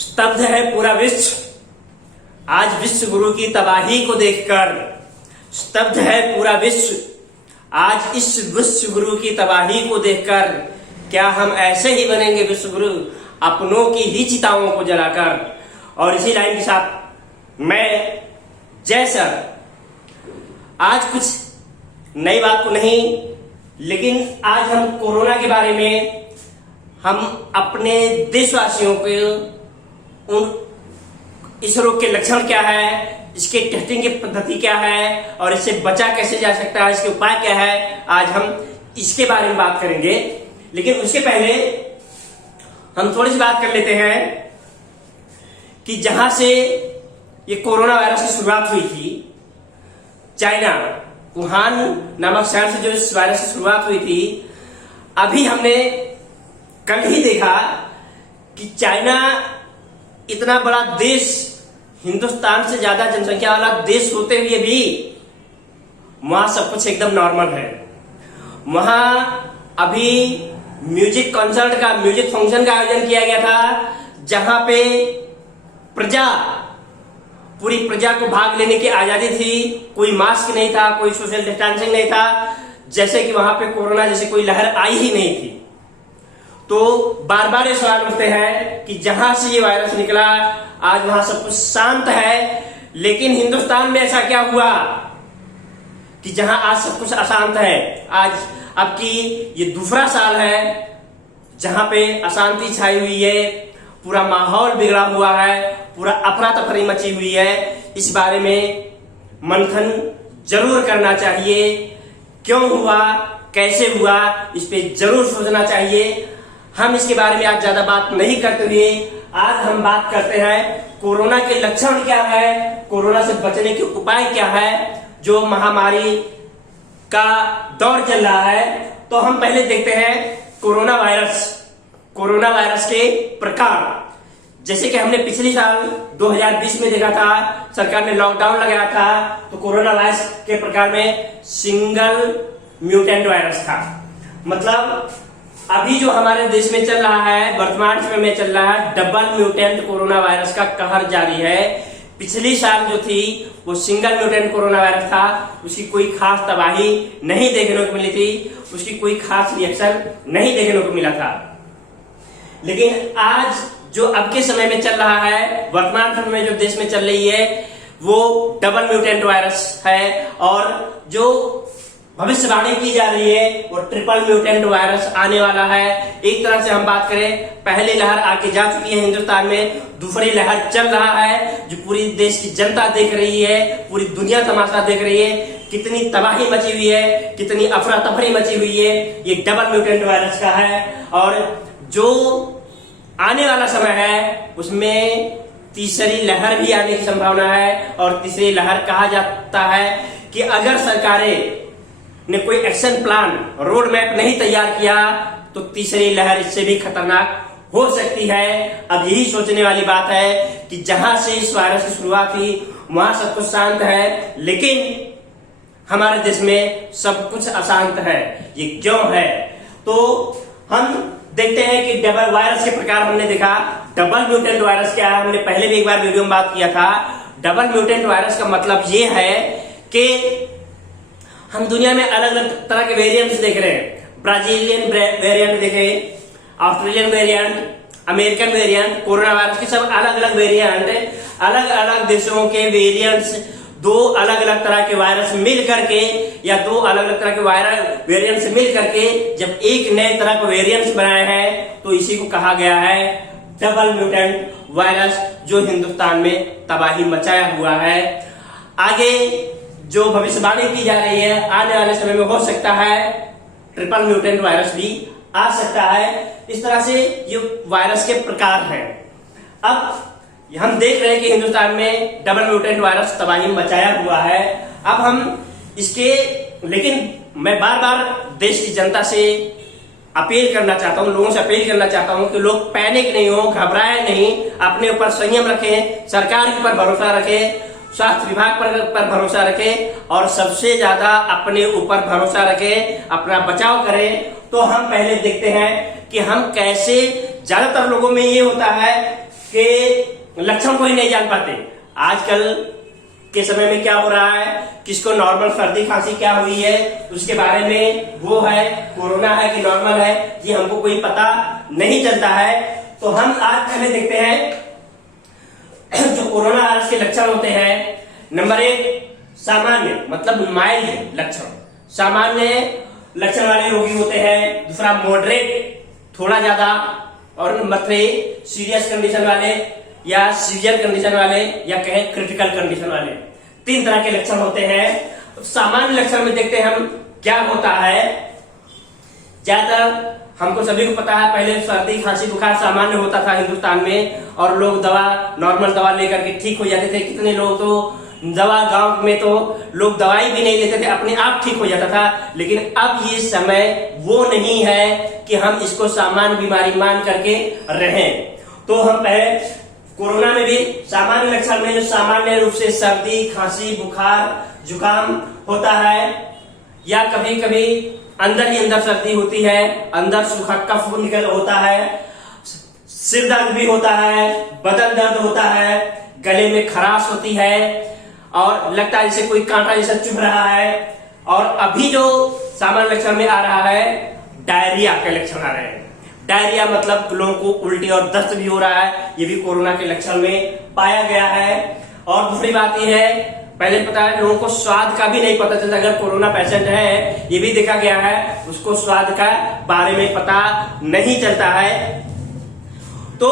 स्तब्ध है पूरा विश्व आज विश्व गुरु की तबाही को देखकर। स्तब्ध है पूरा विश्व आज इस विश्व गुरु की तबाही को देखकर। क्या हम ऐसे ही बनेंगे विश्व गुरु, अपनों की ही चिताओं को जलाकर। और इसी लाइन के साथ मैं जय सर, आज कुछ नई बात तो नहीं, लेकिन आज हम कोरोना के बारे में हम अपने देशवासियों को इस रोग के लक्षण क्या है, इसके टेस्टिंग की पद्धति क्या है और इससे बचा कैसे जा सकता है, इसके उपाय क्या है, आज हम इसके बारे में बात करेंगे। लेकिन उसके पहले हम थोड़ी सी बात कर लेते हैं कि जहां से ये कोरोना वायरस की शुरुआत हुई थी, चाइना वुहान नामक शहर से जो इस वायरस की शुरुआत हुई थी, अभी हमने कल ही देखा कि चाइना इतना बड़ा देश, हिंदुस्तान से ज्यादा जनसंख्या वाला देश होते हुए भी वहां सब कुछ एकदम नॉर्मल है। वहां अभी म्यूजिक कॉन्सर्ट का, म्यूजिक फंक्शन का आयोजन किया गया था, जहां पे पूरी प्रजा को भाग लेने की आजादी थी। कोई मास्क नहीं था, कोई सोशल डिस्टेंसिंग नहीं था, जैसे कि वहां पे कोरोना जैसे कोई लहर आई ही नहीं थी। तो बार बार ये सवाल उठते हैं कि जहां से ये वायरस निकला आज वहां सब कुछ शांत है, लेकिन हिंदुस्तान में ऐसा क्या हुआ कि जहां आज सब कुछ अशांत है। आज अब की ये दूसरा साल है जहां पे अशांति छाई हुई है, पूरा माहौल बिगड़ा हुआ है, पूरा अफरा तफरी मची हुई है। इस बारे में मंथन जरूर करना चाहिए। क्यों हुआ, कैसे हुआ, इस पे जरूर सोचना चाहिए। हम इसके बारे में आज ज्यादा बात नहीं करते हुए आज हम बात करते हैं कोरोना के लक्षण क्या है, कोरोना से बचने के उपाय क्या है, जो महामारी का दौर चल रहा है। तो हम पहले देखते हैं कोरोना वायरस के प्रकार। जैसे कि हमने पिछले साल 2020 में देखा था, सरकार ने लॉकडाउन लगाया था, तो कोरोना वायरस के प्रकार में सिंगल म्यूटेंट वायरस था। मतलब अभी जो हमारे देश में चल रहा है, वर्तमान समय में चल रहा है, डबल म्यूटेंट कोरोना वायरस का कहर जारी है। पिछली साल जो थी वो सिंगल म्यूटेंट कोरोना वायरस था, उसकी कोई खास तबाही नहीं देखने को मिली थी, उसकी कोई खास रिएक्शन नहीं देखने को मिला था। लेकिन आज जो अब के समय में चल रहा है, वर्तमान समय में जो देश में चल रही है, वो डबल म्यूटेंट वायरस है। और जो भविष्यवाणी की जा रही है वो ट्रिपल म्यूटेंट वायरस आने वाला है। एक तरह से हम बात करें, पहली लहर आके जा चुकी है हिंदुस्तान में, दूसरी लहर चल रहा है, जो पूरी देश की जनता देख रही है, पूरी दुनिया तमाशा देख रही है। कितनी तबाही मची हुई है, कितनी अफरा तफरी मची हुई है, ये डबल म्यूटेंट वायरस का है। और जो आने वाला समय है उसमें तीसरी लहर भी आने की संभावना है। और तीसरी लहर कहा जाता है कि अगर सरकारें ने कोई एक्शन प्लान, रोड मैप नहीं तैयार किया तो तीसरी लहर इससे भी खतरनाक हो सकती है। अब यही सोचने वाली बात है कि जहां से इस वायरस की शुरुआत हुई वहां सब कुछ शांत है, लेकिन हमारे देश में सब कुछ अशांत है। ये क्यों है? तो हम देखते हैं कि डबल वायरस के प्रकार हमने देखा। डबल म्यूटेंट वायरस क्या है, हमने पहले भी एक बार वीडियो में बात किया था। डबल म्यूटेंट वायरस का मतलब ये है कि हम दुनिया में अलग अलग तरह के वेरिएंट्स देख रहे हैं। ब्राजीलियन वेरिएंट देखे, Australian variant, American variant, corona virus के सब अलग अलग वेरिएंट, अलग अलग देशों के वेरिएंट्स, दो अलग अलग तरह के वायरस मिल करके या दो अलग अलग तरह के वायरस वेरिएंट्स मिल करके जब एक नए तरह के वेरिएंट्स बनाए हैं, तो इसी को कहा गया है डबल म्यूटेंट वायरस, जो हिंदुस्तान में तबाही मचाया हुआ है। आगे जो भविष्यवाणी की जा रही है, आने वाले समय में हो सकता है ट्रिपल म्यूटेंट वायरस भी आ सकता है। इस तरह से ये वायरस के प्रकार हैं। अब हम देख रहे हैं कि हिंदुस्तान में डबल म्यूटेंट वायरस तबाही मचाया हुआ है। अब हम इसके, लेकिन मैं बार बार देश की जनता से अपील करना चाहता हूं, लोगों से अपील करना चाहता हूं कि लोग पैनिक नहीं हो, घबराए नहीं, अपने ऊपर संयम रखें, सरकार के ऊपर भरोसा रखें, स्वास्थ्य विभाग पर भरोसा रखें और सबसे ज्यादा अपने ऊपर भरोसा रखें, अपना बचाव करें। तो हम पहले देखते हैं कि हम कैसे, ज्यादातर लोगों में ये होता है के लक्षण को ही नहीं जान पाते। आजकल के समय में क्या हो रहा है, किसको नॉर्मल सर्दी खांसी क्या हुई है उसके बारे में, वो है कोरोना है कि नॉर्मल है, ये हमको कोई पता नहीं चलता है। तो हम आज पहले देखते हैं जो कोरोना वायरस के लक्षण होते हैं। नंबर 1 सामान्य मतलब माइल्ड लक्षण, सामान्य लक्षण वाले रोगी होते हैं। दूसरा मॉडरेट थोड़ा ज्यादा, और नंबर 3 सीरियस कंडीशन वाले या सीवियर कंडीशन वाले या कहें क्रिटिकल कंडीशन वाले। 3 तरह के लक्षण होते हैं। सामान्य लक्षण में देखते हैं हम क्या होता है। ज्यादातर हमको सभी को पता है, पहले सर्दी खांसी बुखार सामान्य होता था हिंदुस्तान में, और लोग दवा नॉर्मल दवा लेकर के ठीक हो जाते थे। कितने लोग तो दवा, गांव में तो लोग दवाई भी नहीं लेते थे, अपने आप ठीक हो जाता था। लेकिन अब ये समय वो नहीं है कि हम इसको सामान्य बीमारी मान करके रहें। तो हम पहले कोरोना में भी सामान्य लक्षण में जो सामान्य रूप से सर्दी खांसी बुखार जुकाम होता है, या कभी कभी अंदर ही अंदर सर्दी होती है, अंदर सूखा कफ निकल होता है, सिर दर्द भी होता है, बदन दर्द होता है, गले में खराश होती है, और लगता है जैसे कोई कांटा जैसा चुभ रहा है। और अभी जो सामान्य लक्षण में आ रहा है, डायरिया के लक्षण आ रहे हैं। डायरिया मतलब लोगों को उल्टी और दस्त भी हो रहा है, ये भी कोरोना के लक्षण में पाया गया है। और दूसरी बात यह है, पहले पता है लोगों को स्वाद का भी नहीं पता चलता। अगर कोरोना पेशेंट है, ये भी देखा गया है, उसको स्वाद का बारे में पता नहीं चलता है। तो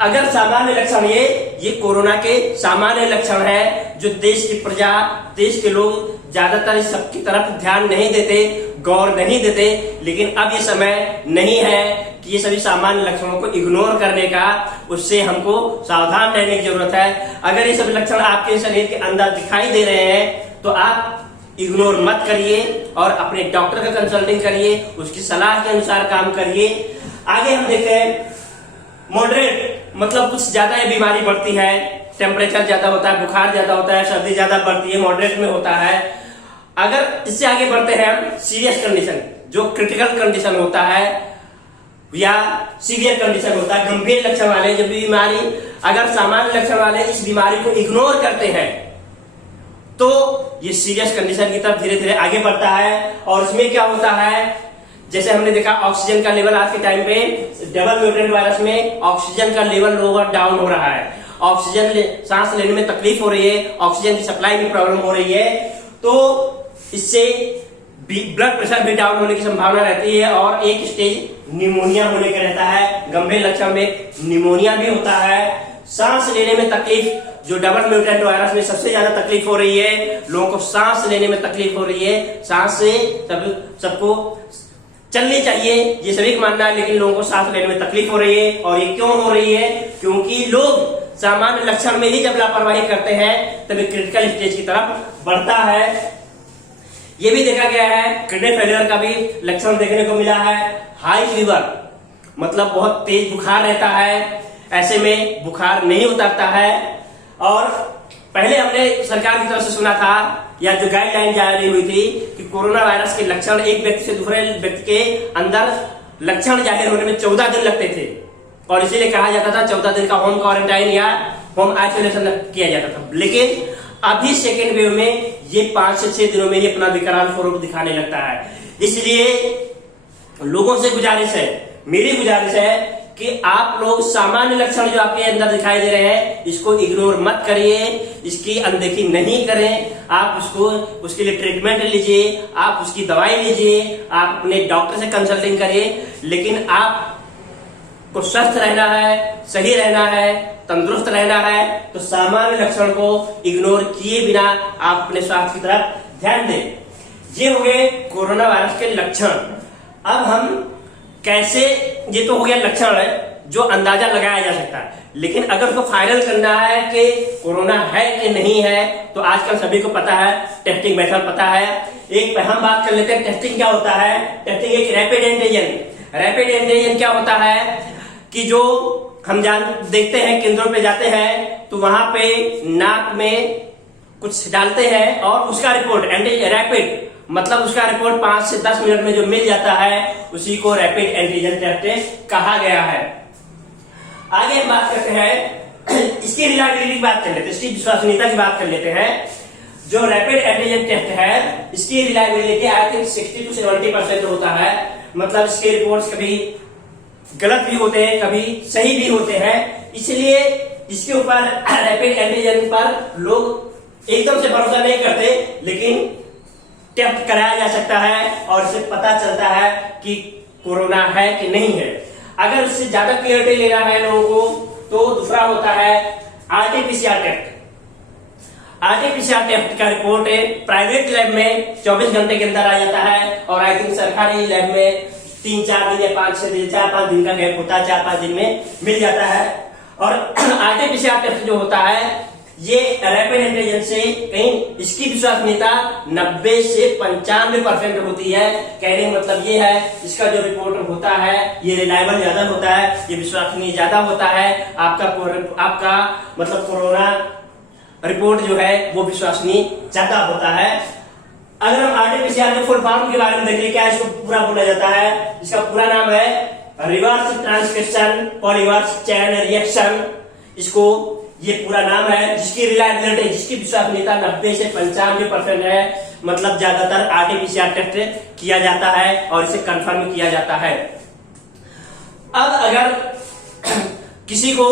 अगर सामान्य लक्षण ये कोरोना के सामान्य लक्षण है, जो देश की प्रजा, देश के लोग ज्यादातर इस सबकी तरफ ध्यान नहीं देते, गौर नहीं देते। लेकिन अब ये समय नहीं है कि ये सभी सामान्य लक्षणों को इग्नोर करने का, उससे हमको सावधान रहने की जरूरत है। अगर ये सब लक्षण आपके शरीर के अंदर दिखाई दे रहे हैं तो आप इग्नोर मत करिए और अपने डॉक्टर का कंसल्टिंग करिए, उसकी सलाह के अनुसार काम करिए। आगे हम देखते हैं मॉडरेट मतलब कुछ ज्यादा ये बीमारी बढ़ती है, टेम्परेचर ज्यादा होता है, बुखार ज्यादा होता है, सर्दी ज्यादा बढ़ती है, मॉडरेट में होता है। अगर इससे आगे बढ़ते हैं हम सीरियस कंडीशन, जो क्रिटिकल कंडीशन होता है या सीवियर कंडीशन होता है, गंभीर लक्षण वाले जो बीमारी, अगर सामान्य लक्षण वाले इस बीमारी को इग्नोर करते हैं तो ये सीरियस कंडीशन की तरफ धीरे धीरे आगे बढ़ता है। और इसमें क्या होता है, जैसे हमने देखा ऑक्सीजन का लेवल आज के टाइम पे डबल म्यूटेंट वायरस में ऑक्सीजन का लेवल लोअर डाउन हो रहा है, ऑक्सीजन सांस लेने में तकलीफ हो रही है, ऑक्सीजन की सप्लाई में प्रॉब्लम हो रही है। तो इससे ब्लड प्रेशर भी डाउन होने की संभावना रहती है, और एक स्टेज निमोनिया होने का रहता है। गंभीर लक्षण में निमोनिया भी होता है। सांस लेने में तकलीफ, जो डबल म्यूटेंट वायरस में सबसे ज्यादा तकलीफ हो रही है, लोगों को सांस लेने में तकलीफ हो रही है। सांस से सबको चलनी चाहिए, ये सभी का मानना है, लेकिन लोगों को सांस लेने में तकलीफ हो रही है। और ये क्यों हो रही है, क्योंकि लोग सामान्य लक्षण में ही जब लापरवाही करते हैं तभी क्रिटिकल स्टेज की तरफ बढ़ता है। ये भी देखा गया है, किडनी फेलियर का भी लक्षण देखने को मिला है। हाई फीवर मतलब बहुत तेज बुखार रहता है, ऐसे में बुखार नहीं उतरता है। और पहले हमने सरकार की तरफ से सुना था, या जो गाइडलाइन जारी हुई थी, कि कोरोना वायरस के लक्षण एक व्यक्ति से दूसरे व्यक्ति के अंदर लक्षण जाहिर होने में 14 दिन लगते थे, और इसीलिए कहा जाता था 14 दिन का होम क्वारंटाइन या होम आइसोलेशन किया जाता था। लेकिन अभी सेकेंड वेव में ये 5 से 6 दिनों में ही अपना विकराल स्वरूप दिखाने लगता है। इसलिए लोगों से गुजारिश है, मेरी गुजारिश है कि आप लोग सामान्य लक्षण जो आपके अंदर दिखाई दे रहे हैं, इसको इग्नोर मत करिए, इसकी अनदेखी नहीं करें। आप उसके लिए ट्रीटमेंट लीजिए, आप उसकी दवाई लीजिए, आप अपने डॉक्टर से कंसल्टिंग करिए। लेकिन आपको स्वस्थ रहना है, सही रहना है, तंदुरुस्त रहना है, तो सामान्य लक्षण को इग्नोर किए बिना आप अपने स्वास्थ्य की तरफ ध्यान दें। ये हो गए कोरोना वायरस के लक्षण। अब हम कैसे, ये तो हो गया लक्षण है जो अंदाजा लगाया जा सकता है, लेकिन अगर उसको फाइनल करना है कि कोरोना है कि नहीं है, तो आजकल सभी को पता है, टेस्टिंग मेथड पता है। एक हम बात कर लेते हैं टेस्टिंग क्या होता है। टेस्टिंग एक रैपिड एंटीजन। रैपिड एंटीजन क्या होता है कि जो हम देखते हैं, केंद्रों पे जाते हैं तो वहां पे नाक में कुछ डालते हैं और उसका रिपोर्ट रैपिड मतलब उसका रिपोर्ट 5 से 10 मिनट में जो मिल जाता है, उसी को रैपिड एंटीजन टेस्ट कहा गया है। आगे हम बात करते हैं इसकी रिलायबिलिटी की बात कर लेते हैं, इसकी विश्वसनीयता की बात कर लेते हैं। जो रैपिड एंटीजन टेस्ट है इसकी रिलायबिलिटी आई थिंक 60 to 70% होता है। मतलब इसके रिपोर्ट्स कभी गलत भी होते हैं, कभी सही भी होते हैं, इसलिए इसके ऊपर रैपिड एंटीजन पर लोग एकदम से भरोसा नहीं करते, लेकिन टेस्ट कराया जा सकता है और इससे पता चलता है कि कोरोना है कि नहीं है। अगर इससे ज्यादा क्लियरिटी लेना है लोगों को तो दूसरा होता है आरटीपीसीआर टेस्ट। आरटीपीसीआर टेस्ट का रिपोर्ट प्राइवेट लैब में 24 घंटे के अंदर आ जाता है और आई थिंक सरकारी लैब में 3-4 दिन या 5-6 दिन 4-5 दिन का गैप होता है, 4-5 दिन में मिल जाता है। और आरटीपीसीआर टेस्ट जो होता है ये रैपिड एंटीजन से कहीं इसकी विश्वसनीयता 90 से 95% होती है। कहने का मतलब ये है इसका जो रिपोर्ट होता है ये रिलायबल ज्यादा होता है, ये विश्वसनीय ज्यादा होता है। आपका मतलब कोरोना रिपोर्ट जो है वो विश्वसनीय ज्यादा होता है। अगर हम आरटीपीसीआर के फुल फॉर्म के बारे में देखें, क्या इसको पूरा बोला जाता है, इसका पूरा नाम है reverse transcription polymers chain reaction, इसको ये पूरा नाम है। जिसकी रिलायबिलिटी, जिसकी विश्वसनीयता 90 से 95% है। मतलब ज्यादातर आरटीपीसीआर टेस्ट किया जाता है और इसे कंफर्म किया जाता है। अब अगर किसी को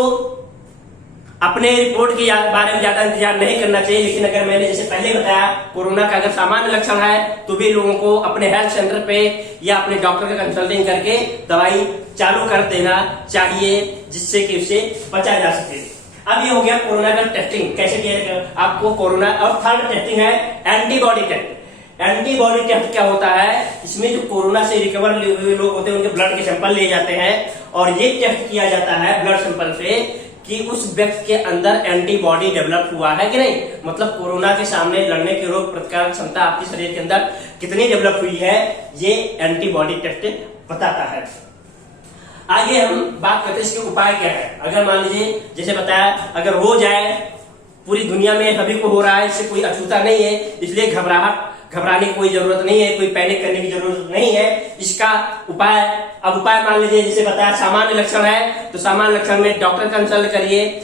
अपने रिपोर्ट के बारे में ज्यादा इंतजार नहीं करना चाहिए, लेकिन अगर मैंने जैसे पहले बताया कोरोना का अगर सामान्य लक्षण है तो भी लोगों को अपने हेल्थ सेंटर पे या अपने डॉक्टर का कंसल्टिंग करके दवाई चालू कर देना चाहिए, जिससे कि उसे बचा जा सके। अब ये हो गया कोरोना का टेस्टिंग कैसे किया आपको कोरोना। और थर्ड टेस्टिंग है एंटीबॉडी टेस्ट। एंटीबॉडी टेस्ट क्या होता है, इसमें जो कोरोना से रिकवर हुए लोग होते हैं उनके ब्लड के सैंपल लिए जाते हैं और ये टेस्ट किया जाता है ब्लड सैंपल से कि उस व्यक्ति के अंदर एंटीबॉडी डेवलप हुआ है कि नहीं। मतलब कोरोना के सामने लड़ने की रोग प्रतिकारक क्षमता आपके शरीर के अंदर कितनी डेवलप हुई है, ये एंटीबॉडी टेस्ट बताता है। आगे हम बात करते हैं इसके उपाय क्या है। अगर मान लीजिए जैसे बताया अगर हो जाए, पूरी दुनिया में सभी को हो रहा है, इससे कोई अछूता नहीं है, इसलिए घबराने की कोई जरूरत नहीं है, कोई पैनिक करने की जरूरत नहीं है। इसका उपाय, अब उपाय मान लीजिए जैसे बताया सामान्य लक्षण है तो सामान्य लक्षण में डॉक्टर कंसल्ट करिए।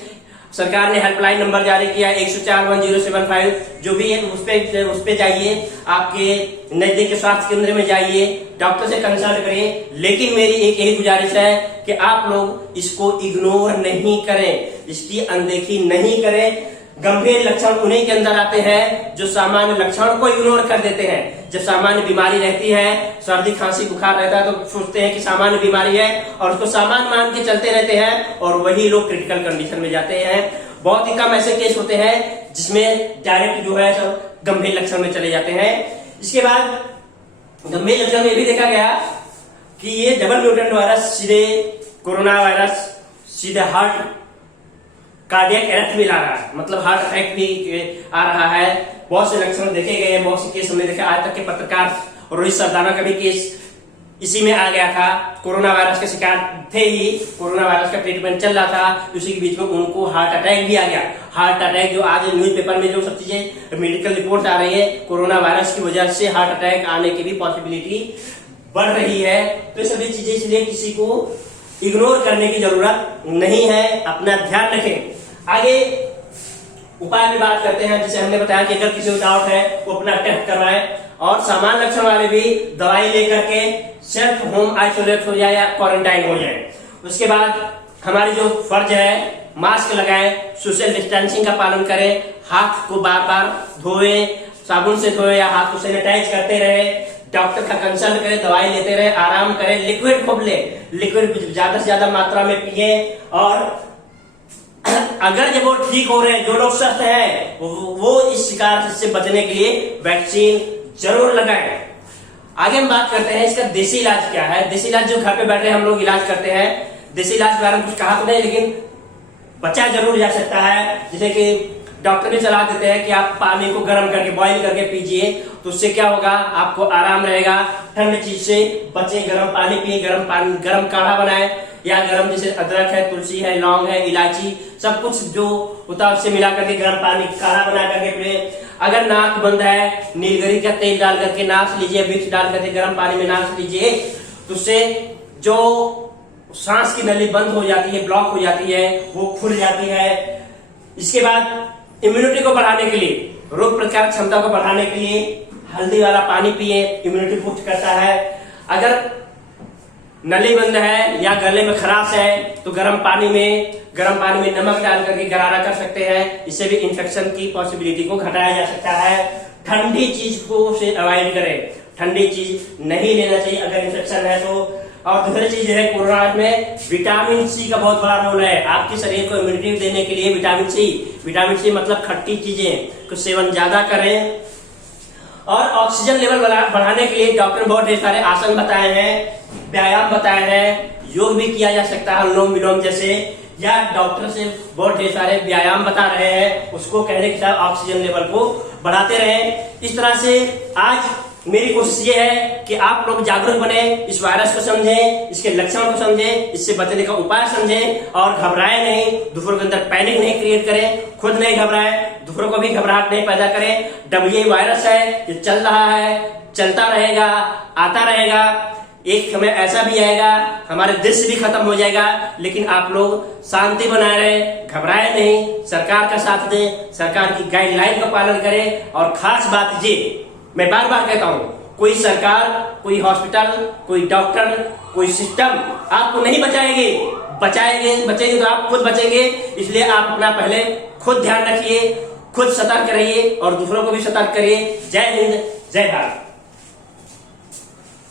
सरकार ने हेल्पलाइन नंबर जारी किया 104-1075, जो भी है उस पे जाइए, आपके नजदीक के स्वास्थ्य केंद्र में जाइए, डॉक्टर से कंसल्ट करिए। लेकिन मेरी एक यही गुजारिश है कि आप लोग इसको इग्नोर नहीं करें, इसकी अनदेखी नहीं करें। गंभीर लक्षण उन्हीं के अंदर आते हैं जो सामान्य लक्षण को इग्नोर कर देते हैं। जब सामान्य बीमारी रहती है, सर्दी खांसी बुखार रहता है तो सोचते हैं कि सामान्य बीमारी है और उसको सामान्य मान के चलते रहते हैं और वही लोग क्रिटिकल कंडीशन में जाते हैं। बहुत ही कम ऐसे केस होते हैं जिसमें डायरेक्ट जो है सब गंभीर लक्षण में चले जाते हैं। इसके बाद गंभीर लक्षण में भी देखा गया कि ये डबल म्यूटेंट वायरस सीधे कोरोना वायरस सीधे हार्ट कार्डियक अरेस्ट भी ला रहा है, मतलब हार्ट अटैक भी आ रहा है। बहुत से लक्षण देखे गए हैं, बहुत से केस हमने देखा। आज तक के पत्रकार रोहित सरदाना का भी केस इसी में आ गया था। कोरोना वायरस के शिकार थे ही, कोरोना वायरस का ट्रीटमेंट चल रहा था, उसी के बीच में उनको हार्ट अटैक भी आ गया। हार्ट अटैक जो आज न्यूज पेपर में जो सब चीजें मेडिकल रिपोर्ट आ रही है, कोरोना वायरस की वजह से हार्ट अटैक आने की भी पॉसिबिलिटी बढ़ रही है। तो सभी चीजें इसलिए किसी को इग्नोर करने की जरूरत नहीं है, अपना ध्यान रखें। आगे उपाय में बात करते हैं। जैसे हमने बताया कि अगर किसी को डाउट है वो अपना टेस्ट करवाए और सामान्य लक्षण वाले भी दवाई लेकर के सेल्फ होम आइसोलेट हो जाए या क्वारंटाइन हो जाए। उसके बाद हमारी जो फर्ज है, मास्क लगाएं, सोशल डिस्टेंसिंग का पालन करें, हाथ को बार बार धोए, साबुन से धोए या हाथ को सैनिटाइज करते रहे, डॉक्टर का कंसल्ट करें, दवाई लेते रहे, आराम करें, लिक्विड खूब ले, लिक्विड ज्यादा से ज्यादा मात्रा में पिए। और अगर जब वो ठीक हो रहे हैं, जो लोग स्वस्थ हैं, वो इस शिकार से बचने के लिए वैक्सीन जरूर लगाएं। आगे हम बात करते हैं इसका देसी इलाज क्या है। देसी इलाज जो घर पे बैठे हम लोग इलाज करते हैं, देसी इलाज के बारे में कुछ कहा तो नहीं, लेकिन बचा जरूर जा सकता है। जैसे कि डॉक्टर भी सलाह देते हैं कि आप पानी को गर्म करके बॉईल करके पीजिए, तो उससे क्या होगा, आपको आराम रहेगा। ठंड चीज से बचे, गर्म पानी पिए, गर्म काढ़ा बनाए या गर्म जैसे अदरक है, तुलसी है, लौंग है, इलायची, सब कुछ जो होता है उससे मिला करके गर्म पानी काढ़ा बना करके पिए। अगर नाक बंद है, नीलगिरी का तेल डाल करके नाक लीजिए, मिर्च डाल करके गर्म पानी में नाक लीजिए, तो उससे जो सांस की नली बंद हो जाती है, ब्लॉक हो जाती है, वो खुल जाती है। इसके बाद इम्यूनिटी को बढ़ाने के लिए, रोग प्रतिकारक क्षमता को बढ़ाने के लिए हल्दी वाला पानी पिए, इम्यूनिटी बूस्ट करता है। अगर नली बंद है या गले में खराश है तो गर्म पानी में नमक डाल करके गरारा कर सकते हैं, इससे भी इन्फेक्शन की पॉसिबिलिटी को घटाया जा सकता है। ठंडी चीज को से अवॉइड करें, ठंडी चीज नहीं लेना चाहिए अगर इन्फेक्शन है तो। और दूसरी चीज है, कोरोना में विटामिन सी का बहुत बड़ा रोल है आपके शरीर को इम्यूनिटी देने के लिए। विटामिन सी मतलब खट्टी चीजें को सेवन ज्यादा करें। और ऑक्सीजन लेवल बढ़ाने के लिए डॉक्टर ने बहुत ढेर सारे आसन बताए हैं, व्यायाम बताए हैं, योग भी किया जा सकता है अनुलोम विलोम जैसे, या डॉक्टर से बहुत ढेर सारे व्यायाम बता रहे हैं, उसको कहने के साथ ऑक्सीजन लेवल को बढ़ाते रहें। इस तरह से आज मेरी कोशिश ये है कि आप लोग जागरूक बने, इस वायरस को समझें, इसके लक्षण को समझें, इससे बचने का उपाय समझें और घबराए नहीं, दूसरों के अंदर पैनिक नहीं क्रिएट करें, खुद नहीं घबराए, दूसरों को भी घबराहट नहीं पैदा करें। डब्ल्यू वायरस है, ये चल रहा है, चलता रहेगा, आता रहेगा, एक समय ऐसा भी आएगा हमारे देश भी खत्म हो जाएगा। लेकिन आप लोग शांति बनाए रहे, घबराए नहीं, सरकार का साथ दें, सरकार की गाइडलाइन का पालन करें। और खास बात ये मैं बार बार कहता हूं, कोई सरकार, कोई हॉस्पिटल, कोई डॉक्टर, कोई सिस्टम आपको नहीं बचाएंगे तो आप खुद बचेंगे। इसलिए आप अपना पहले खुद ध्यान रखिए, खुद सतर्क रहिए और दूसरों को भी सतर्क करिए। जय हिंद, जय भारत।